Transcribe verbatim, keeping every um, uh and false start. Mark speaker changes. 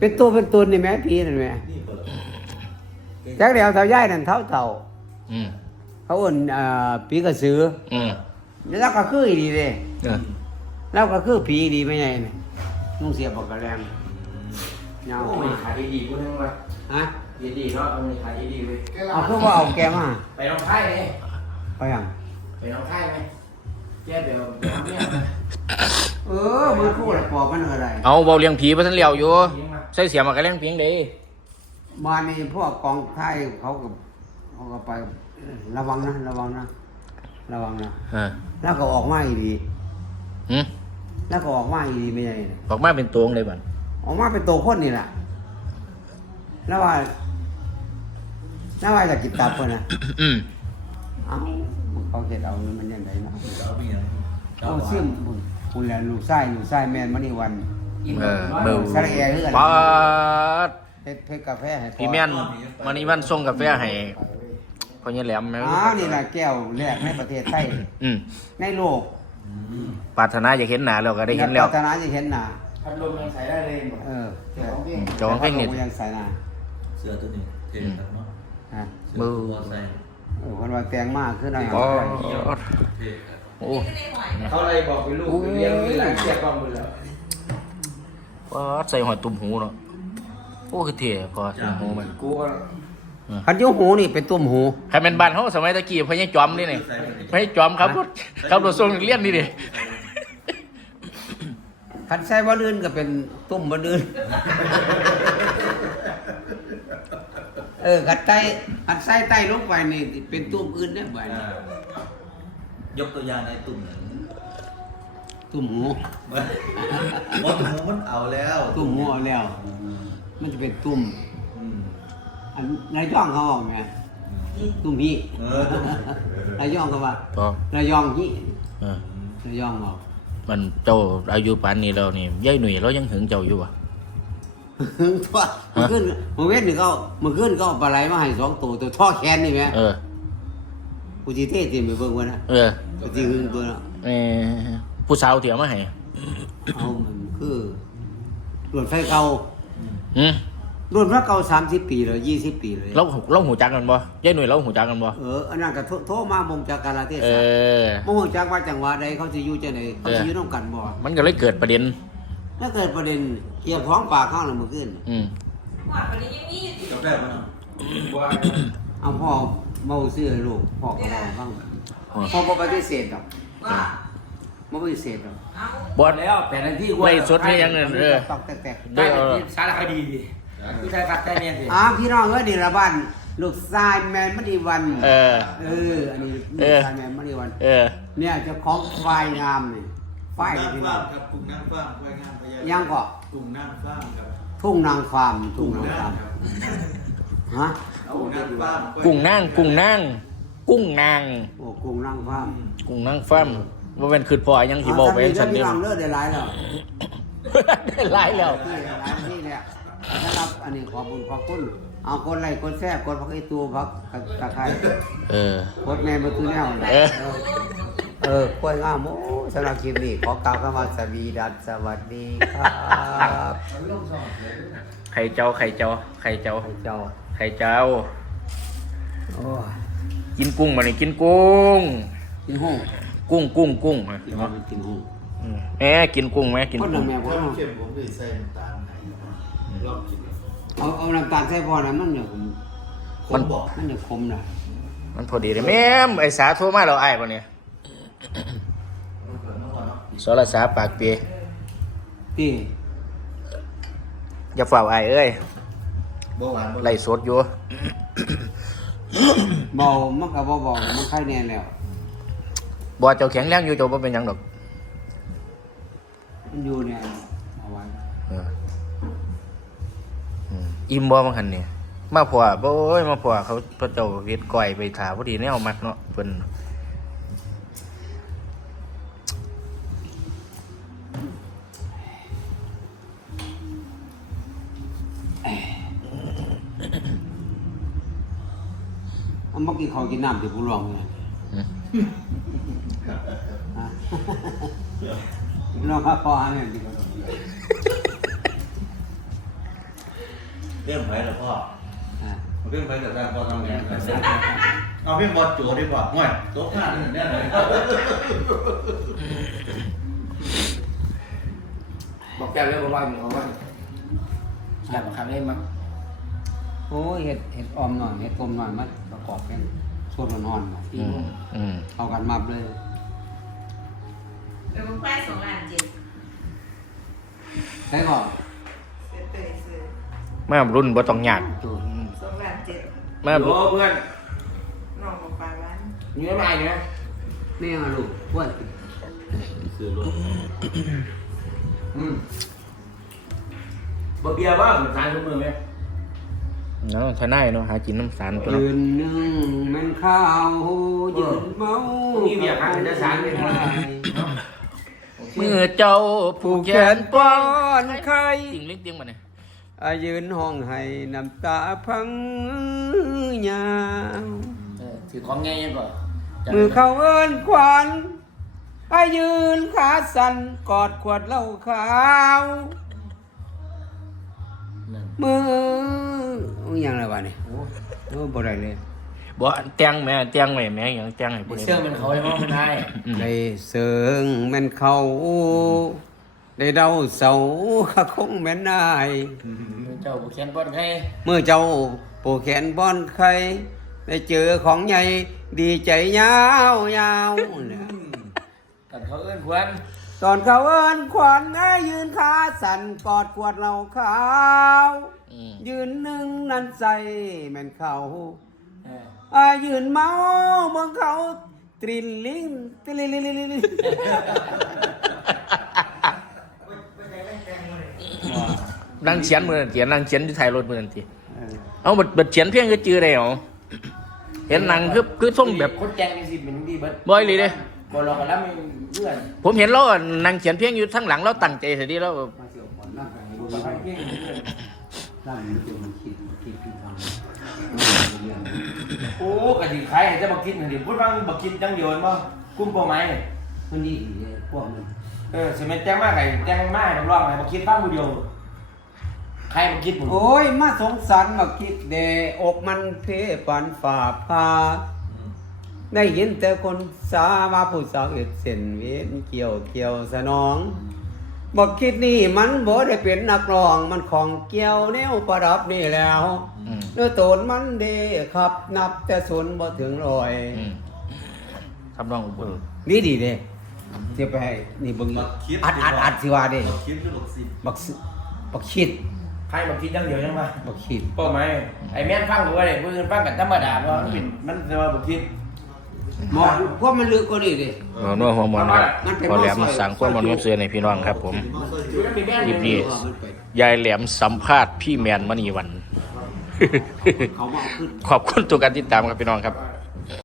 Speaker 1: เป็นตัวเป็นตนนี่แม่ผีนั่นแม่จักเดียวเท่าย่ายนั่นเท่าเท่า
Speaker 2: อืม
Speaker 1: เขาเอิ้นอ่าผีกระสือ
Speaker 2: อืม
Speaker 1: แล้วก็คืออีดีเด้
Speaker 2: เออ
Speaker 1: แล้วก็คือผีดีไม่ใช่นี่นุ่งเสียบกระแลมเงา
Speaker 3: โอ้ยขายดีๆกูนึงว่า
Speaker 1: ฮะ
Speaker 3: ดีๆเนาะเอาขายดีๆเลย
Speaker 1: เอาคือว่าเอาแกมา
Speaker 3: ไปน้องค่ายเลย
Speaker 1: ไปยัง
Speaker 3: ไปน้องค่ายไหมแกเดี๋ยวไปทำเนี่ย
Speaker 1: เออมันพูดปอบมันอะไร
Speaker 2: เอาเบาเลี้ยงผีบ่ทันเลี้ยวอยู่ใส่เสียมากระเลี้ยงผีจังได๋
Speaker 1: มาในพวกกองไทยเขาก็เขาก็ไประวังนะระวังนะระวังนะ
Speaker 2: เออ
Speaker 1: แล้วก็ออกมาอีดี
Speaker 2: หึ
Speaker 1: แล้วก็ออกมาอีดีไม่ใช่นี่
Speaker 2: ออกมาเป็นตัวเลยบัด
Speaker 1: ออกมาเป็นตัวคนนี่แหละแล้วว่าแล้วว่าจะกินตับคนนะ
Speaker 2: อืม
Speaker 1: เอ้าเขาเห็ดเอามันยังไงนะ
Speaker 4: เอาเมีย
Speaker 1: เอาเสี่ยมบุญคุณแหละลูกไส้ลูกไส้แม่นมานี่วัน
Speaker 2: เออเบิ่ง
Speaker 1: สระแอเฮือน
Speaker 2: ปาด
Speaker 1: เพชรเพชรกาแฟให้พ่อ
Speaker 2: พี่แม่นมื้อนี้วันส่งกาแฟให้พ่อใหญ่แหลมแม่
Speaker 1: อ้าวนี่แหละแก้วแรกในประเทศไทย
Speaker 2: อืม
Speaker 1: ในโลก
Speaker 2: ปรารถนาอยากเห็นหน้าแล้วก็ได้เห็นแล้ว
Speaker 1: พัฒนาจะเห็นหน้า
Speaker 3: พัดลมยังใส่ได้เลยบอก
Speaker 1: เออ
Speaker 3: เจ้าของเพลง
Speaker 2: เจ้าของเพลงนี่
Speaker 1: แต่ยังใส่หน้า
Speaker 4: เสื้อตัวนี้เท่ครับเนาะ
Speaker 1: ฮะ
Speaker 2: มือ
Speaker 4: ตัวใส่
Speaker 1: เออคนว่าแต่งมากขึ้นอะไร
Speaker 2: อ๋อ
Speaker 4: เท่ครับ
Speaker 2: โอ้
Speaker 3: เขาเลยบอกไปลูกไปเลี้ยงเวลาเครียดก็มือแล้ว
Speaker 2: ปาดใส่หอยตุ่มหูเนาะโอ้คือเท่พอตุ่มหูมัน
Speaker 3: กูก็
Speaker 1: คันยูหูนี่เป็นตุ่มหู
Speaker 2: ใครเป็นบ้านเฮาสมัยตะกี้พ่อใหญ่จอมนี่นี่พ่อใหญ่จอมครับรถขับรถส่งนักเรียนนี่ดิ
Speaker 1: คันใส่บ่ลื่นก็เป็นตุ่มบ่ลื่น เออคันใต้คันใส่ใต้ลงไปนี่เป็นตุ่มอื่นได้บ่
Speaker 4: อ่ายกตัวอย่างในตุ่มหนึ่ง
Speaker 1: ตุ่มหู
Speaker 4: ว่าตุ่มมันเอาแล้ว
Speaker 1: ตุ่มหูเอาแล้ว มันจะเป็นตุ่ม
Speaker 4: อืม
Speaker 1: อันนายย่องเขาบอกไงตุ่มฮี
Speaker 4: เออ
Speaker 1: นายย่องเขาว่า
Speaker 2: ต่อน
Speaker 1: ายย่องฮี
Speaker 2: เออน
Speaker 1: ายย่องบอก
Speaker 2: มันเจ้าอายุปานนี้แล้วนี่ยายหนุ่ยเรายังหึงเจ้าอยู่บ่
Speaker 1: หึงทั่วเมื่อคืนเมื่อเว้นนี่เขาเมื่อคืนเขาเอาปลาไหลมาให้สองตัวตัวท่อแขนนี่ไหม
Speaker 2: เออ
Speaker 1: กูจีเท่ตีไปเบิ่งวะนะ
Speaker 2: เออ
Speaker 1: กูจีหึงตัวน่ะ
Speaker 2: เออผู้สาวเถียมาให้
Speaker 1: เอามันคือรถไฟเก่า
Speaker 2: หืม
Speaker 1: รถไฟเก่าสามสิบปีเลยยี่สิบปีเลย
Speaker 2: เราเราหูจักกันบ่ยายหนุ่ยเราหูจักกันบ่
Speaker 1: เอออันนั้นก็โทรโทรมามงจากกาลเทศ
Speaker 2: เอ
Speaker 1: ะ
Speaker 2: อ
Speaker 1: มงจากว่าจังหวัดใดเขาจะอยู่จังไหนเขาจะอยู่น้ำกันบ่
Speaker 2: มันก็เลยเกิดประเด็น
Speaker 1: แล้วเกิดประเด็นเกี่ยวท้องปากข้างละเมื่อคืน
Speaker 2: อืม
Speaker 5: หวานกว่านี้ยังมีอยู่ดิ
Speaker 4: กาแฟมัน
Speaker 3: ว่า
Speaker 1: เอาพ่อเมาซื้อให้ลูกพ่อก็บอกบ้างพ่อก็ปฏิเสธหรอก
Speaker 5: ว่า
Speaker 1: ไม่ปฏิเสธหรอก
Speaker 5: เอา
Speaker 2: บอด
Speaker 3: แล้วแปดนาทีกว่า
Speaker 2: ไล่สดให้ยังเงินเออ
Speaker 1: ตอกแตก
Speaker 3: ได้เป็นสารคดีดิผู้ชายกัดใจเนี่ยสิ
Speaker 1: ๆอ้าวพี่น้องเอ้ยนี่ละบ้านลูกชายแมนมณีวัน
Speaker 2: เออ
Speaker 1: เอออันนี้
Speaker 2: เอ
Speaker 1: ลูก
Speaker 2: อ
Speaker 1: ชายแมนมณีวัน
Speaker 2: เออ
Speaker 1: เนี่ยเจ้าของฝ่ายงามนี่ฝ่าย
Speaker 4: นั่
Speaker 1: นี่
Speaker 4: ง
Speaker 1: พี่น้
Speaker 4: ฟ้า
Speaker 1: อง
Speaker 4: มครับกลุ่มนั่งฟ้ามควายงามพญา
Speaker 1: ยังก็
Speaker 4: กลุ่มนั่งฟ้ามครับ
Speaker 1: ทุ่งนางฟาร์มทุ่งนางฟาร์ม
Speaker 4: ครับ
Speaker 1: ฮะ
Speaker 4: กลุ่มนั่งฟ้าม
Speaker 2: กุ้งนางกุ้งนางกุ้งนาง
Speaker 1: โอ้กุ้งนางฟาร์ม
Speaker 2: กุ้งนางฟ้ามว่าเป็นคือพอยังสิบอกไปฉัน
Speaker 1: นี่
Speaker 2: นี่
Speaker 1: พี่น้องเลิศได้หลายแล้ว
Speaker 2: ได้หลายแล้ว
Speaker 1: ที่หลายที่เนี่ยนะครับอันนี้ขอบุญขอบคุณเอาคนไล่คนแซ่บคนพักไอตัวพักตะไคร้
Speaker 2: เออ
Speaker 1: กดแม่มาตัวแนวนี่
Speaker 2: เออ
Speaker 1: เออกล้วยงามโอ้สำหรับคลิปนี้ขอกล่าวคำว่าสวีดัสสวัสดีครับ
Speaker 2: ไข่เจ้าไข่เจ้าไข่เจ้า
Speaker 1: ให้เจ้า
Speaker 2: ไข่เจ้า
Speaker 1: โอ้ย
Speaker 2: กินกุ้งมานี่กินกุ้ง
Speaker 1: กินห้อง
Speaker 2: กุ้งกุ้งกุ้ง
Speaker 1: กินห้องกินห้อง
Speaker 2: อืมแม่กินกุ้งไหมกิน
Speaker 1: คน
Speaker 2: กุ้
Speaker 1: ละ
Speaker 2: ง
Speaker 1: แม่คน
Speaker 4: ความ
Speaker 1: ละ
Speaker 4: เข้มผมเลยใส่น้ำตาลไหนรอบกิน
Speaker 1: เอาเอาน้ำตาลใส่พอนะมันเนี่ยผม
Speaker 4: ผมบอก
Speaker 1: มันเนี่ยคมนะ
Speaker 2: มันพอดีเลยแม่มไอ้สาโทรมาเราไอ้ายป่ะเนี่ยสรสาปากเปีย
Speaker 1: ที่
Speaker 2: อย่าฝ่าไอ้ายเอ้ย
Speaker 4: บ่หวานบ่
Speaker 2: ไล่สดอยู่
Speaker 1: เบามันก็บ่เบามันไข้แน่แล้ว
Speaker 2: บ่เจ้าแข็งแรงอยู่เจ้าบ่เป็นหยังดอก
Speaker 1: มันอยู่เนี่ยเอาไว้
Speaker 2: เอออืมอิ่มบ่บางหันเนี่ยมาผัวโอ้ยมาผัวเขาพระเจ้าเฮ็ดก้อยไปถาพอดีแนวมักเนาะเพิ่น
Speaker 1: เอาเมื่อกี้เขากินน้ำที่ผู้รองเนี่ย
Speaker 2: อืม
Speaker 1: ฮะน้องครับพ่ออันนี้ดีกว่า
Speaker 4: เรื่องไปแล้วพ่อ
Speaker 1: อ่า
Speaker 4: เรื่องไปแต่การพอทำงานเอาเพียงบอดโจดีกว่าห่วยโต๊ะข้านี่เนี่ยเลย
Speaker 3: บอกแก้วเรื่องว่ามึงเอาว่าอยากมาคำเล่นมั้ง
Speaker 1: โอ้ยเห็ดเห็ดออมหน่อยเห็ดต้มหน่อยมันประกอบกันส่วนอ่อนๆมา
Speaker 2: อืมอืม
Speaker 1: เอากันมับเลย
Speaker 5: เออมึงไปสองล้านเจ็ด
Speaker 1: ใช่ก่อน
Speaker 5: เสือเตยเสือ
Speaker 2: แม่รุ่นบ่ต้องยาก
Speaker 1: ตัว
Speaker 5: สองล้านเจ็ด
Speaker 2: แม่
Speaker 3: โอ้เพื่อน
Speaker 5: น้องบอกปลาล้าน
Speaker 3: เนื้อไม่เนี่ย
Speaker 1: นี่มาลูกอ้วน
Speaker 4: ซื้อรถ
Speaker 3: อืมบะเบียร์บ้างสารทุกมือไหม
Speaker 2: เนาะทนายเนาะหากินน้ำสารตัวเนาะ
Speaker 1: ยืนหนึ่งแมันข้าวยืนเมา
Speaker 3: มีเบียร์ข้างเป็นสารเลยนะ
Speaker 2: เมื่อเจ้าผูกแขนป้อน
Speaker 1: ใคร
Speaker 2: ติ่งเล็กเตียงมาเนี่ย
Speaker 1: อายืนห้องให้น้ำตาพังยาว
Speaker 3: ถือของไงก่อน
Speaker 1: มือเขาเอิ้นขวัญอายืนขาสั่นกอดขวดเหล้าขาวมืออหย่างไรวะเนี่ยโอ้โหบ่ได้เลย
Speaker 2: บ่เตียงแม่เตียงไว้แม่หยังเตียงให้ผู้ใด
Speaker 3: เสื้อมันเขาใช่ไหมคนไทย
Speaker 1: ได้เสิงแม่นเขา ได้เดาเสาก็คงแม่นนาย
Speaker 3: เจ้าบุเขียนบอลใคร
Speaker 1: เมื่อเจ้าปูแขนบอนใคร ได้เจอของใหญ่ ดีใจยาวยาวเนี่ย
Speaker 3: กันเขาเอื้อนควร
Speaker 1: ตอนเขาเอิ้นขวัญให้ยืนขาสั่นกอดขวดเหล้าขาว
Speaker 2: อืม
Speaker 1: ยืนหนึ่งนั่นใส่แม่นเขาอายืนเมาเมืองเขาตรินลิงตรินลิงลิงลิงลิง
Speaker 2: นั่งเขียนมือนั่นเขียนนั่งเขียนที่ถ่ายรถมือนั่นทีเอาบัดบัดเขียนเพียงก็จื้อได้เหรอเห็นหนังคือคือส่งแบบ
Speaker 3: คนแจงในสิเป็นดีเบิร์ด
Speaker 2: บ่อยเลยเด้
Speaker 3: บอลเราก็รับไม่เลื่อน
Speaker 2: ผมเห็นเราอะนั่งเขียนเพียงอยู่ทั้งหลังเราตั้งใจเสียดีแล้ว
Speaker 1: มาเสียวก่อนนั่งกันให้ดู
Speaker 3: บอล
Speaker 1: ว่า
Speaker 3: ให้เพี้ยนเลื่อน
Speaker 1: ร่างนี้จะมันคิดคิดคิดทางเรื่อง
Speaker 3: โอ้กะดิขายให้จะบักกินดิพูดว่าบักกินจังเดียวมั้งกุ้มโปรไม้
Speaker 1: มันนี่พวกมัน
Speaker 3: เออสิเมนแจ้งมากไก่แจ้งมากน้องร้องไงบักกินฟังผู้เดียวใครบักกินผม
Speaker 1: โอ้ยมาสงสารมาคิดเดอกมันเพปันฝ่าพา ได้ยินแต่คนสาว่าผู้สาวเอ็ดเส้นเวียนเกี่ยวเกี่ยวสนองบอกคิดนี่มันบ่ได้เป็นนักร้องมันของเกี่ยวแนวประดับนี่แล้ว
Speaker 2: อืม
Speaker 1: เนื้อโตนมันเดครับ นับแต่ศูนย์บ่ถึงร้อย
Speaker 2: อืมทำนองอุบล
Speaker 1: นี่ดีเด้เดี๋ยวไปให้นี่เบิ่งอัดอัดอัดสิว่าเด้
Speaker 4: บักคิดหรือบักสิ
Speaker 1: บักสิบักคิด
Speaker 3: ใครบักกินจังเดียวยังไง
Speaker 1: บักคิด
Speaker 3: โปรไม้ไอ้แม่นฟังหรือว่าไอ้ผู้อื่นฟังกันธรรมดาเพราะมันเป็นมันจะมาบักกิน
Speaker 1: หมอพวกมันลึกกว่านี้เด้
Speaker 2: เอานัวหัวมันครับ
Speaker 1: มันเป็น
Speaker 2: พอแหลม
Speaker 1: หม้อซอย
Speaker 2: สั่งความมันกับเสือในพี่น้องครับผม
Speaker 3: มีแม่น
Speaker 2: หยิบนี่ ยายแหลมสัมภาษณ์พี่แมนมณีวัน
Speaker 1: เขามาเอาขึ้น
Speaker 2: ขอบคุณตัวการติดตามครับพี่น้องครับ